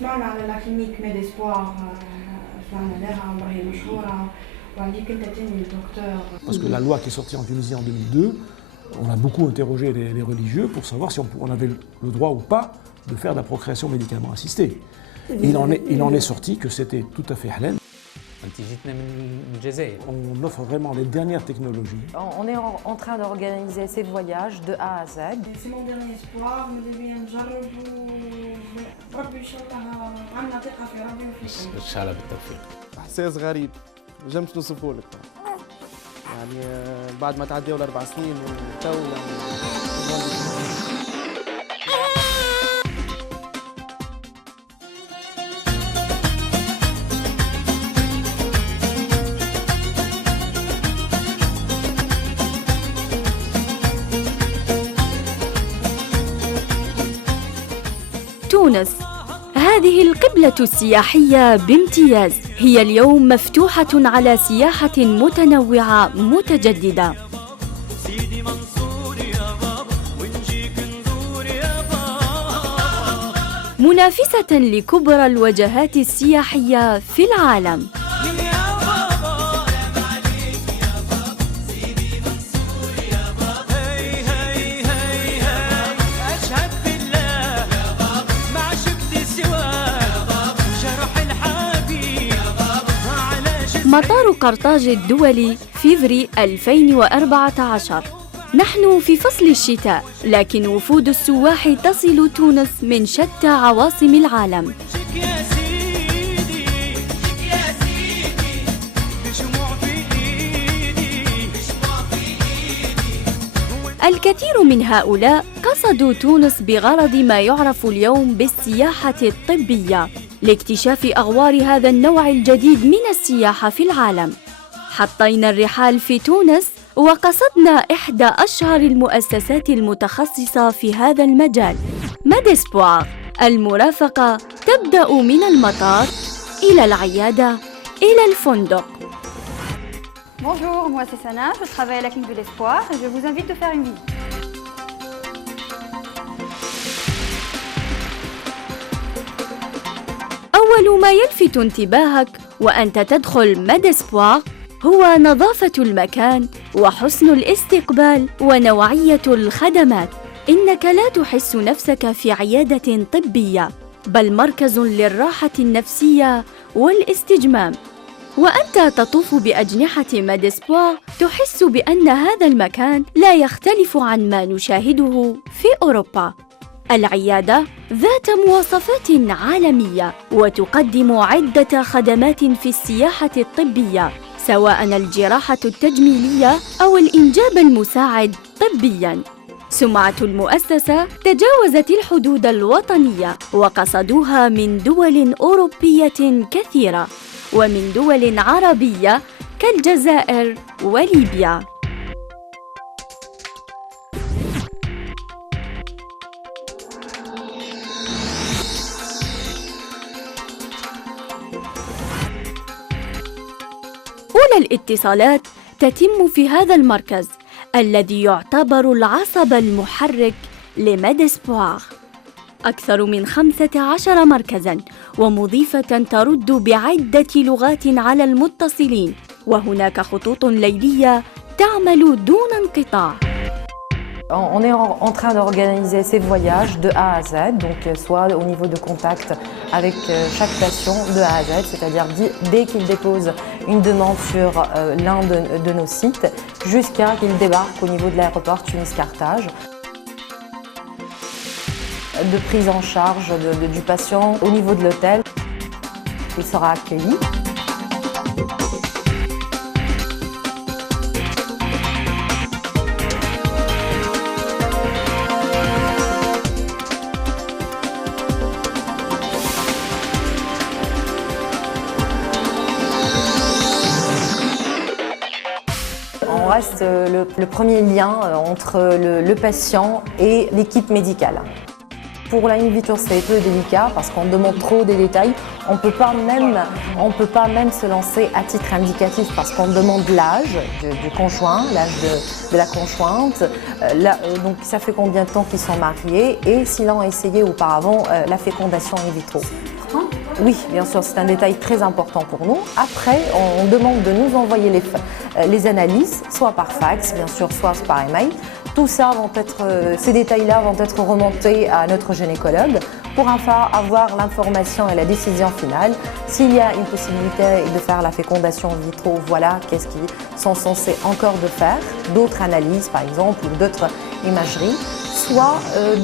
سمعنا على لا كلينيك ميد اسبوار سمعنا لها وهي مشهورة وعندك أنت تاني دكتور. Parce que la loi qui est sortie en Tunisie en 2002, on a beaucoup interrogé les religieux pour savoir si on avait le droit ou pas de faire de la procréation médicalement assistée. Il en est sorti que c'était tout à fait halal. On offre vraiment les dernières technologies. On est en train d'organiser ces voyages de A à Z. C'est mon dernier espoir, ماذا نجرب وربي إن شاء الله عندنا ثقة في ربي وفيكم. إن شاء الله بالتوفيق. إحساس غريب، ما نجمش نوصفه لك. يعني بعد ما تعديوا ال4 سنين تو يعني تونس، هذه القبلة السياحية بامتياز، هي اليوم مفتوحة على سياحة متنوعة متجددة. منافسة لكبرى الوجهات السياحية في العالم. مطار قرطاج الدولي فيفري 2014. نحن في فصل الشتاء، لكن وفود السواح تصل تونس من شتى عواصم العالم. الكثير من هؤلاء قصدوا تونس بغرض ما يعرف اليوم بالسياحة الطبية، لاكتشاف أغوار هذا النوع الجديد من السياحة في العالم. حطينا الرحال في تونس وقصدنا إحدى أشهر المؤسسات المتخصصة في هذا المجال، ميديسبوار. المرافقة تبدأ من المطار إلى العيادة إلى الفندق. Bonjour, moi c'est Sana, je travaille à la clinique de l'Espoir et je vous invite de faire une visite. أول ما يلفت انتباهك وأنت تدخل ميديسبوار هو نظافة المكان وحسن الاستقبال ونوعية الخدمات. إنك لا تحس نفسك في عيادة طبية، بل مركز للراحة النفسية والاستجمام. وأنت تطوف بأجنحة ميديسبوار تحس بأن هذا المكان لا يختلف عن ما نشاهده في أوروبا. العيادة ذات مواصفات عالمية وتقدم عدة خدمات في السياحة الطبية، سواء الجراحة التجميلية أو الإنجاب المساعد طبياً. سمعة المؤسسة تجاوزت الحدود الوطنية وقصدوها من دول أوروبية كثيرة ومن دول عربية كالجزائر وليبيا. أولى الاتصالات تتم في هذا المركز الذي يعتبر العصب المحرك لميديسبوار. أكثر من 15 مركزاً ومضيفة ترد بعدة لغات على المتصلين، وهناك خطوط ليلية تعمل دون انقطاع. On est en train d'organiser ces voyages de A à Z, donc soit au niveau de contact avec chaque patient de A à Z, c'est-à-dire dès qu'il dépose une demande sur l'un de nos sites, jusqu'à qu'il débarque au niveau de l'aéroport Tunis-Carthage. De prise en charge du patient au niveau de l'hôtel, il sera accueilli. On reste le premier lien entre le patient et l'équipe médicale. Pour la in vitro, c'est un peu délicat parce qu'on demande trop de détails. On ne peut pas même se lancer à titre indicatif parce qu'on demande l'âge du conjoint, l'âge de la conjointe, donc ça fait combien de temps qu'ils sont mariés et s'ils ont essayé auparavant la fécondation in vitro. Oui, bien sûr, c'est un détail très important pour nous. Après, on demande de nous envoyer les analyses, soit par fax, bien sûr, soit par email. Tout ça ces détails-là vont être remontés à notre gynécologue pour enfin avoir l'information et la décision finale. S'il y a une possibilité de faire la fécondation in vitro, voilà qu'est-ce qu'ils sont censés encore de faire, d'autres analyses par exemple ou d'autres imageries, soit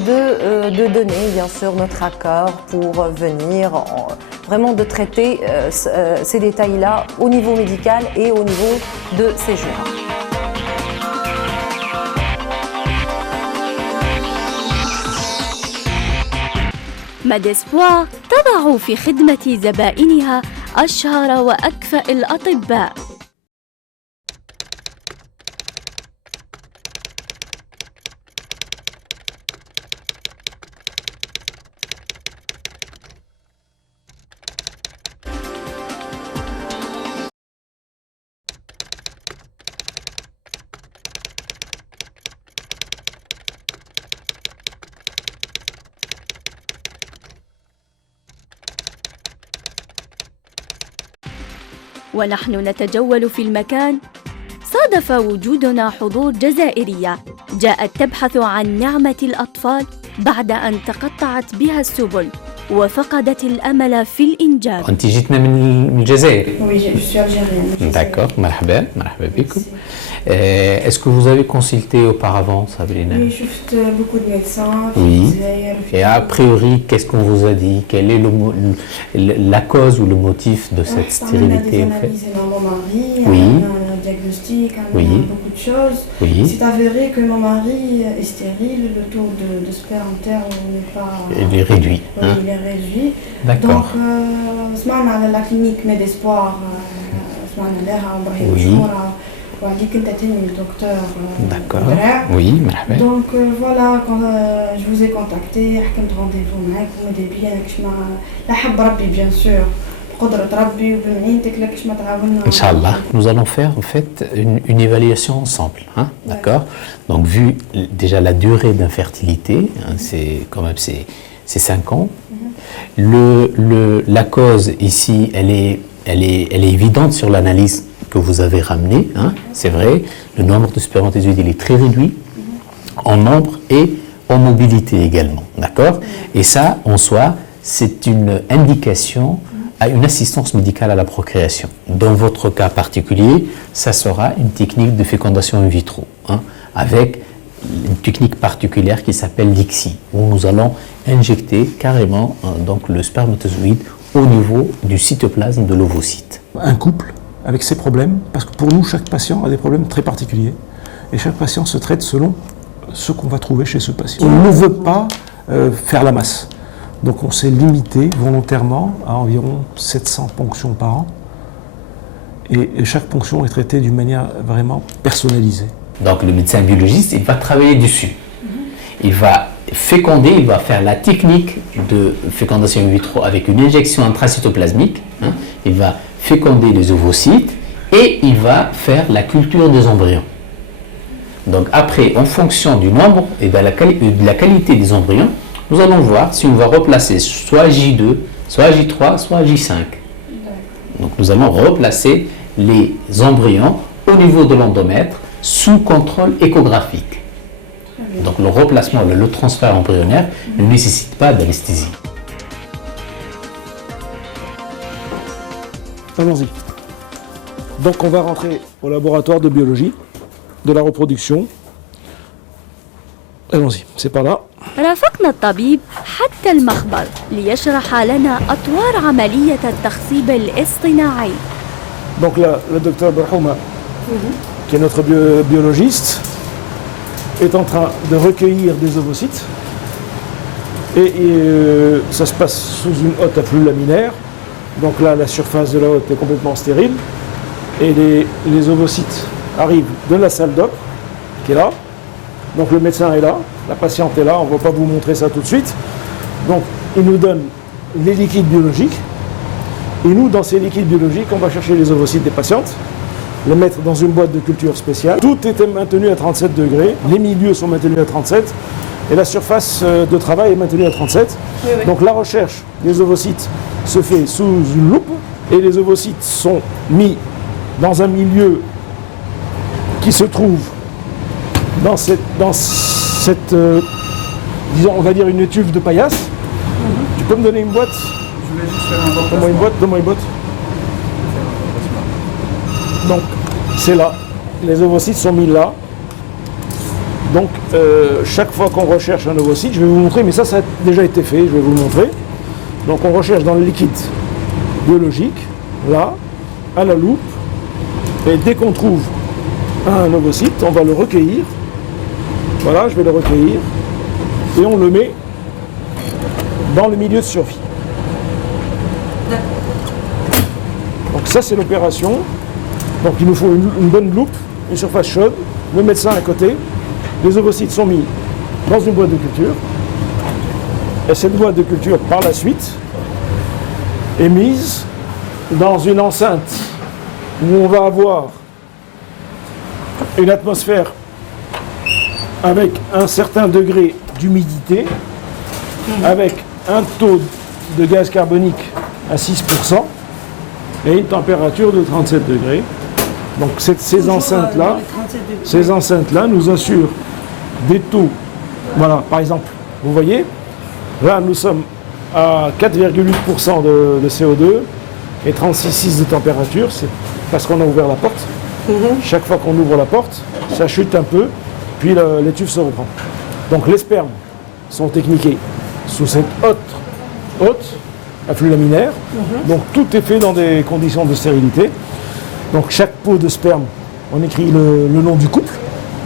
de donner bien sûr notre accord pour venir vraiment de traiter ces détails-là au niveau médical et au niveau de séjour. ماديسبوار تضع في خدمة زبائنها أشهر وأكفأ الأطباء. ونحن نتجول في المكان صادف وجودنا حضور جزائرية جاءت تبحث عن نعمة الأطفال بعد أن تقطعت بها السبل وفقدت الأمل في الإنجاب. أنت جيتنا من الجزائر. Oui, je suis algérienne. D'accord, مرحبا بكم. Est-ce que vous avez consulté auparavant, Sabrina? Oui, je suis beaucoup de médecins. Oui. Et a priori, qu'est-ce qu'on vous a dit? Quelle est la cause ou le motif de cette stérilité? On a des analyses dans mon mari, oui. On a un diagnostic, on oui. a beaucoup de choses. Oui. C'est avéré que mon mari est stérile, le taux de sperme interne n'est pas... Il est réduit. Oui, il est réduit. D'accord. Donc, on a la clinique Médespoir, on a l'air à oui. وعليك انت تاني الدكتور. D'accord. Oui, مرحبا. Donc voilà, quand je vous ai contacté, حكمت rendez-vous معاك وماذا بيا كش ما لا حب ربي bien sûr. بقدرة ربي وبمعينتك لكش ما تعاوننا. Inch'Allah. Nous allons faire en fait une évaluation ensemble, hein? D'accord. Donc vu déjà la durée d'infertilité, hein, c'est quand même c'est 5 ans. La cause ici, elle est évidente sur l'analyse que vous avez ramenée, hein, c'est vrai. Le nombre de spermatozoïdes il est très réduit en nombre et en mobilité également, d'accord. Et ça, en soi, c'est une indication à une assistance médicale à la procréation. Dans votre cas particulier, ça sera une technique de fécondation in vitro, hein, avec une technique particulière qui s'appelle l'ICSI, où nous allons injecter carrément donc le spermatozoïde au niveau du cytoplasme de l'ovocyte. Un couple avec ses problèmes, parce que pour nous, chaque patient a des problèmes très particuliers, et chaque patient se traite selon ce qu'on va trouver chez ce patient. On ne veut pas faire la masse, donc on s'est limité volontairement à environ 700 ponctions par an, et chaque ponction est traitée d'une manière vraiment personnalisée. Donc le médecin biologiste, il va travailler dessus. Il va féconder, il va faire la technique de fécondation in vitro avec une injection intracytoplasmique. Hein. Il va féconder les ovocytes et il va faire la culture des embryons. Donc après, en fonction du nombre et de la qualité des embryons, nous allons voir si on va replacer soit J2, soit J3, soit J5. Donc nous allons replacer les embryons au niveau de l'endomètre sous contrôle échographique. Donc le remplacement, le transfert embryonnaire ne nécessite pas d'anesthésie. Allons-y. Donc on va rentrer au laboratoire de biologie, de la reproduction. Allons-y, c'est par là. رافقنا الطبيب حتى المخبر ليشرح لنا أطوار عملية التخصيب الاصطناعي. Donc là, le docteur Barhouma, qui est notre biologiste, est en train de recueillir des ovocytes. Et ça se passe sous une hotte à flux laminaire. Donc là, la surface de la hotte est complètement stérile. Et les ovocytes arrivent de la salle d'op, qui est là. Donc le médecin est là, la patiente est là, on ne va pas vous montrer ça tout de suite. Donc il nous donne les liquides biologiques. Et nous, dans ces liquides biologiques, on va chercher les ovocytes des patientes, les mettre dans une boîte de culture spéciale. Tout est maintenu à 37 degrés, les milieux sont maintenus à 37. et la surface de travail est maintenue à 37. Oui, oui. Donc la recherche des ovocytes se fait sous une loupe et les ovocytes sont mis dans un milieu qui se trouve dans cette disons, on va dire une étuve de paillasse. Tu peux me donner une boîte? Je voulais juste faire un Donne-moi une boîte. Donc, c'est là. Les ovocytes sont mis là. Donc, chaque fois qu'on recherche un ovocyte, je vais vous montrer, mais ça a déjà été fait, je vais vous le montrer. Donc, on recherche dans le liquide biologique, là, à la loupe. Et dès qu'on trouve un ovocyte, on va le recueillir. Voilà, je vais le recueillir. Et on le met dans le milieu de survie. Donc ça, c'est l'opération. Donc il nous faut une bonne loupe, une surface chaude, le médecin à côté. Les ovocytes sont mis dans une boîte de culture. Et cette boîte de culture, par la suite, est mise dans une enceinte où on va avoir une atmosphère avec un certain degré d'humidité, avec un taux de gaz carbonique à 6% et une température de 37 degrés. Donc ces enceintes-là nous assurent des taux. Voilà, par exemple, vous voyez, là nous sommes à 4,8% de CO2 et 36,6 de température, c'est parce qu'on a ouvert la porte. Chaque fois qu'on ouvre la porte, ça chute un peu, puis l'étuve se reprend. Donc les spermes sont techniqués sous cette haute à flux laminaire. Donc tout est fait dans des conditions de stérilité. Donc chaque pot de sperme, on écrit le nom du couple.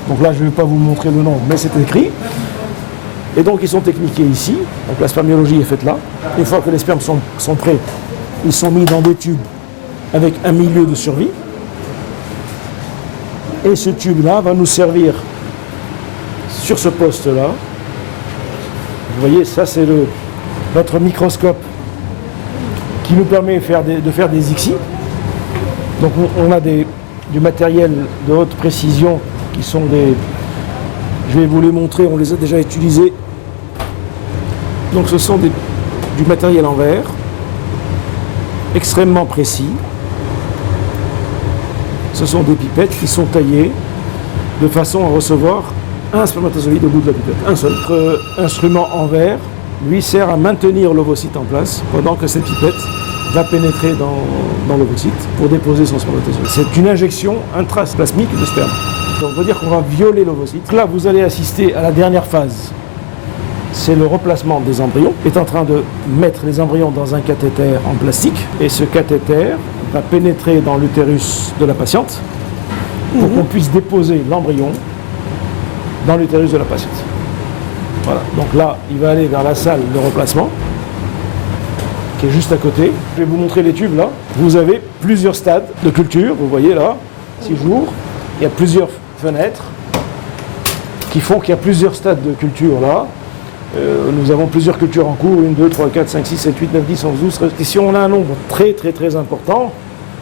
Donc là, je ne vais pas vous montrer le nom, mais c'est écrit. Et donc ils sont techniqués ici. Donc la spermiologie est faite là. Une fois que les spermes sont prêts, ils sont mis dans des tubes avec un milieu de survie. Et ce tube-là va nous servir sur ce poste-là. Vous voyez, ça c'est notre microscope qui nous permet de faire des ICSI. Donc on a du matériel de haute précision qui sont des... Je vais vous les montrer, on les a déjà utilisés. Donc ce sont du matériel en verre, extrêmement précis. Ce sont des pipettes qui sont taillées de façon à recevoir un spermatozoïde au bout de la pipette, un seul. Notre instrument en verre, lui, sert à maintenir l'ovocyte en place pendant que cette pipette va pénétrer dans l'ovocyte pour déposer son spermatozoïde. C'est une injection intraplasmique de sperme. Donc on veut dire qu'on va violer l'ovocyte. Là, vous allez assister à la dernière phase. C'est le replacement des embryons. On est en train de mettre les embryons dans un cathéter en plastique. Et ce cathéter va pénétrer dans l'utérus de la patiente pour qu'on puisse déposer l'embryon dans l'utérus de la patiente. Voilà. Donc là, il va aller vers la salle de remplacement qui est juste à côté. Je vais vous montrer les tubes là. Vous avez plusieurs stades de culture. Vous voyez là, 6 jours. Il y a plusieurs fenêtres qui font qu'il y a plusieurs stades de culture là. Nous avons plusieurs cultures en cours, 1, 2, 3, 4, 5, 6, 7, 8, 9, 10, 11, 12, 13. Et si on a un nombre très important,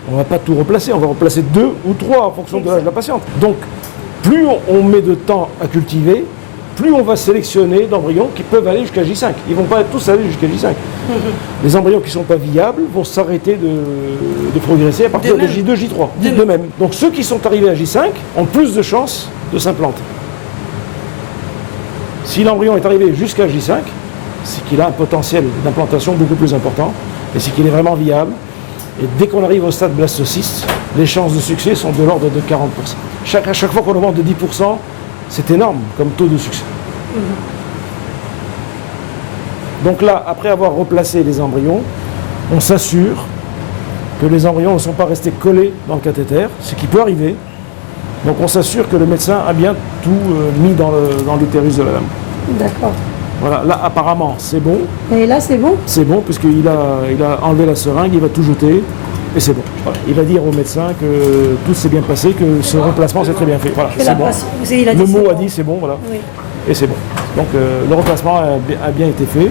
on ne va pas tout replacer, on va replacer 2 ou 3 en fonction de l'âge de la patiente. Donc, plus on met de temps à cultiver, plus on va sélectionner d'embryons qui peuvent aller jusqu'à J5. Ils ne vont pas tous aller jusqu'à J5. Les embryons qui ne sont pas viables vont s'arrêter de progresser à partir de J2, J3. De même. Donc ceux qui sont arrivés à J5 ont plus de chances de s'implanter. Si l'embryon est arrivé jusqu'à J5, c'est qu'il a un potentiel d'implantation beaucoup plus important et c'est qu'il est vraiment viable. Et dès qu'on arrive au stade blastocyste, les chances de succès sont de l'ordre de 40%. À chaque fois qu'on augmente de 10%, c'est énorme comme taux de succès. Donc là, après avoir replacé les embryons, on s'assure que les embryons ne sont pas restés collés dans le cathéter, ce qui peut arriver. Donc on s'assure que le médecin a bien tout mis dans l'utérus de la dame. D'accord. Voilà, là apparemment c'est bon. Et là c'est bon? C'est bon puisqu'il a enlevé la seringue, il va tout jeter et c'est bon. Voilà. Il va dire au médecin que tout s'est bien passé, que ce remplacement s'est très bien fait. Voilà, c'est bon. Le mot a dit c'est bon, voilà. Oui. Et c'est bon. Donc le remplacement a bien été fait.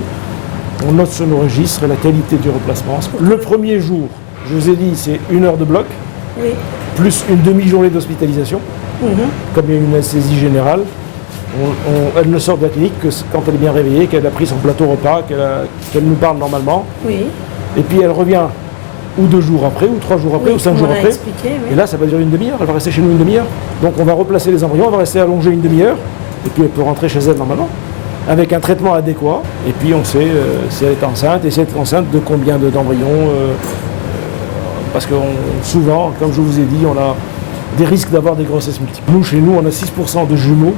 On note sur nos registres la qualité du remplacement. Le premier jour, je vous ai dit, c'est 1 heure de bloc, plus une demi-journée d'hospitalisation, comme il y a une anesthésie générale. Elle ne sort de la clinique que quand elle est bien réveillée, qu'elle a pris son plateau repas, qu'elle nous parle normalement. Oui. Et puis elle revient ou 2 jours après, ou 3 jours après, ou 5 jours après. Expliqué, oui. Et là, ça va durer une demi-heure. Elle va rester chez nous une demi-heure. Donc on va replacer les embryons, on va rester allongé une demi-heure. Et puis elle peut rentrer chez elle normalement, avec un traitement adéquat. Et puis on sait si elle est enceinte, et si elle est enceinte, de combien d'embryons. Parce que souvent, comme je vous ai dit, on a des risques d'avoir des grossesses multiples. Nous, chez nous, on a 6% de jumeaux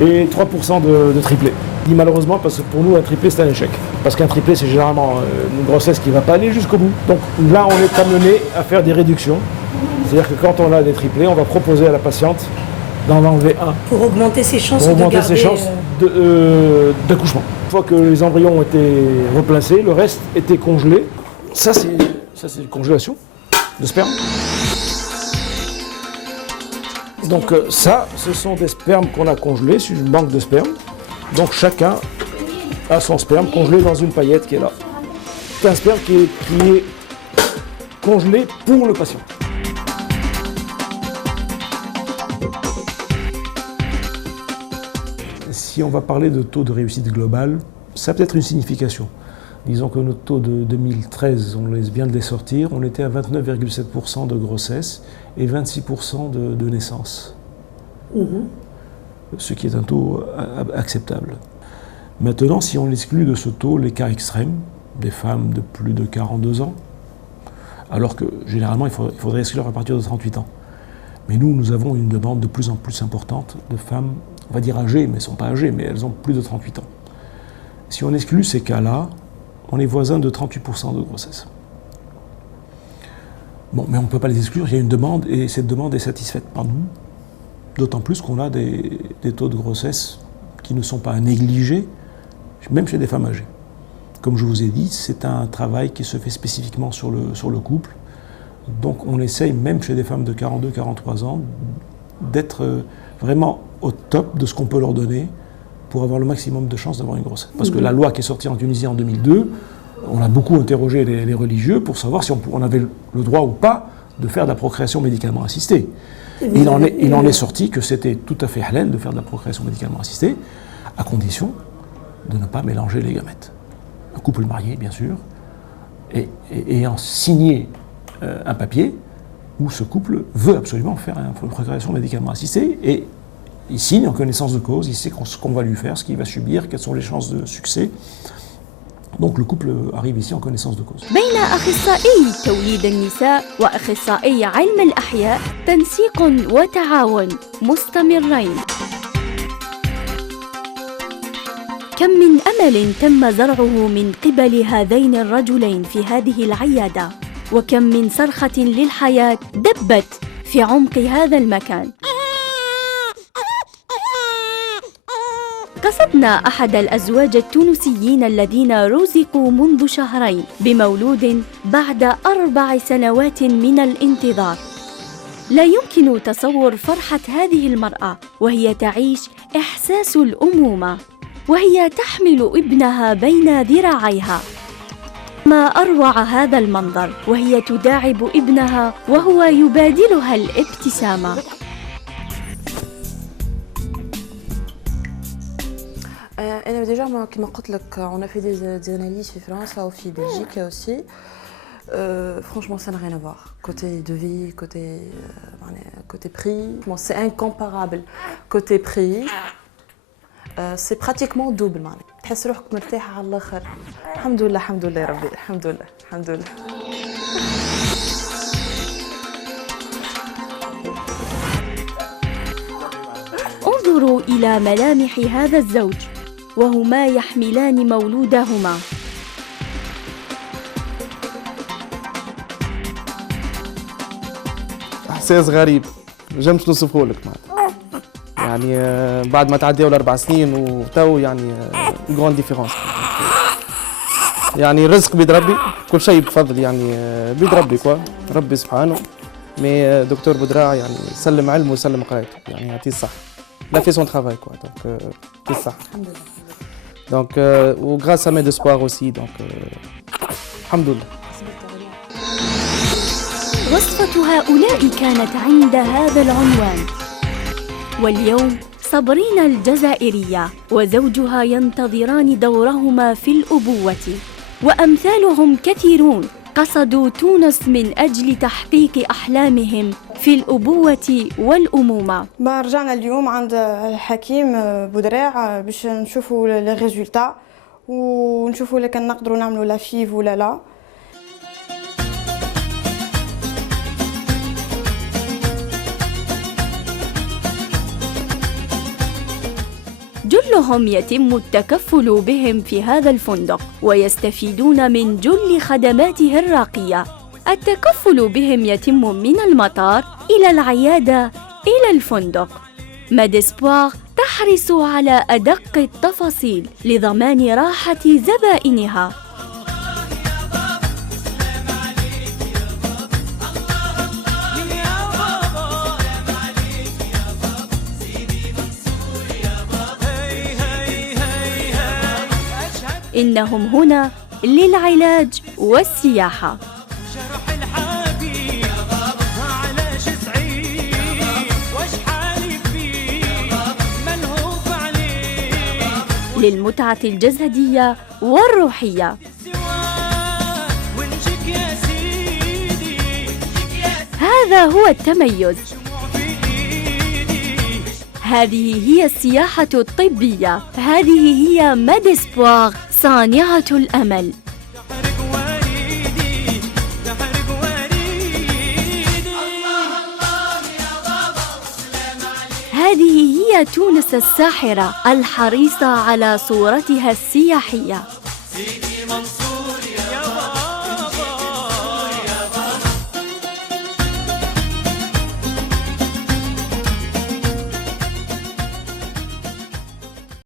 et 3% de triplés. Je dis malheureusement parce que pour nous, un triplé, c'est un échec. Parce qu'un triplé, c'est généralement une grossesse qui ne va pas aller jusqu'au bout. Donc là, on est amené à faire des réductions. C'est-à-dire que quand on a des triplés, on va proposer à la patiente d'en enlever un. Pour augmenter ses chances Pour augmenter de garder, ses chances d'accouchement. Une fois que les embryons ont été replacés, le reste était congelé. Ça, c'est une congélation de sperme. Donc ça, ce sont des spermes qu'on a congelés sur une banque de sperme. Donc chacun a son sperme congelé dans une paillette qui est là. C'est un sperme qui est congelé pour le patient. Si on va parler de taux de réussite global, ça a peut-être une signification. Disons que notre taux de 2013, on vient de les sortir, on était à 29,7% de grossesse et 26% de naissance. Ce qui est un taux acceptable. Maintenant, si on exclut de ce taux les cas extrêmes, des femmes de plus de 42 ans, alors que généralement il faudrait exclure à partir de 38 ans. Mais nous avons une demande de plus en plus importante de femmes, on va dire âgées, mais elles ne sont pas âgées, mais elles ont plus de 38 ans. Si on exclut ces cas-là, on est voisin de 38% de grossesse. Bon, mais on ne peut pas les exclure, il y a une demande et cette demande est satisfaite par nous, d'autant plus qu'on a des taux de grossesse qui ne sont pas à négliger, même chez des femmes âgées. Comme je vous ai dit, c'est un travail qui se fait spécifiquement sur le couple, donc on essaye, même chez des femmes de 42-43 ans, d'être vraiment au top de ce qu'on peut leur donner pour avoir le maximum de chances d'avoir une grossesse. Parce que la loi qui est sortie en Tunisie en 2002, on a beaucoup interrogé les religieux pour savoir si on avait le droit ou pas de faire de la procréation médicalement assistée. Il en est sorti que c'était tout à fait halal de faire de la procréation médicalement assistée, à condition de ne pas mélanger les gamètes. Un couple marié, bien sûr, ayant signé un papier où ce couple veut absolument faire une procréation médicalement assistée et il signe en connaissance de cause, il sait ce qu'on va lui faire, ce qu'il va subir, quelles sont les chances de succès. Donc le couple arrive ici en connaissance de cause. بين أخصائي توليد النساء وأخصائي علم الأحياء تنسيق وتعاون مستمرين. كم من أمل تم زرعه من قبل هذين الرجلين في هذه العيادة، وكم من صرخة للحياة دبت في عمق هذا المكان. قصدنا أحد الأزواج التونسيين الذين رزقوا منذ شهرين بمولود بعد 4 سنوات من الانتظار. لا يمكن تصور فرحة هذه المرأة وهي تعيش إحساس الأمومة وهي تحمل ابنها بين ذراعيها. ما أروع هذا المنظر وهي تداعب ابنها وهو يبادلها الابتسامة. أنا déjà moi كما قلت لك on a fait des analyses في فرنسا وفي بلجيك aussi. Franchement ça n'a rien à voir. Côté devis, côté prix, bon, c'est incomparable. Côté prix, c'est pratiquement double معناها. تحس روحك مرتاحة على الآخر. الحمد لله الحمد لله يا ربي الحمد لله الحمد لله. انظروا إلى ملامح هذا الزوج وهما يحملان مولودهما. احساس غريب نجمش نوصفه لك يعني بعد ما تعديوا ال4 سنين وتو يعني غون ديفيرونس يعني الرزق بيد ربي كل شيء بفضل يعني بيد ربي كوا ربي سبحانه مي دكتور بودراع يعني سلم علمه وسلم قرايته يعني يعطيه الصحة لا في سون ترافاي كوا دونك يعطيه الصحة الحمد لله دونك و غراس ا مي ديسبوار اوسي دونك الحمد لله. وصفة هؤلاء كانت عند هذا العنوان، واليوم صابرين الجزائرية وزوجها ينتظران دورهما في الأبوة، وأمثالهم كثيرون قصدوا تونس من أجل تحقيق أحلامهم في الأبوة والأمومة. رجعنا اليوم عند الحكيم بودراع باش نشوفوا لي ريزولتا ونشوفوا إذا كان نقدروا نعملوا لا فيف ولا لا. جلهم يتم التكفل بهم في هذا الفندق ويستفيدون من جل خدماته الراقية. التكفل بهم يتم من المطار إلى العيادة إلى الفندق. ماديسبوار تحرص على أدق التفاصيل لضمان راحة زبائنها. إنهم هنا للعلاج والسياحة. للمتعة الجسدية والروحية. هذا هو التميز. هذه هي السياحة الطبية. هذه هي ماديسبوار صانعة الأمل. هذه هي تونس الساحرة الحريصة على صورتها السياحية.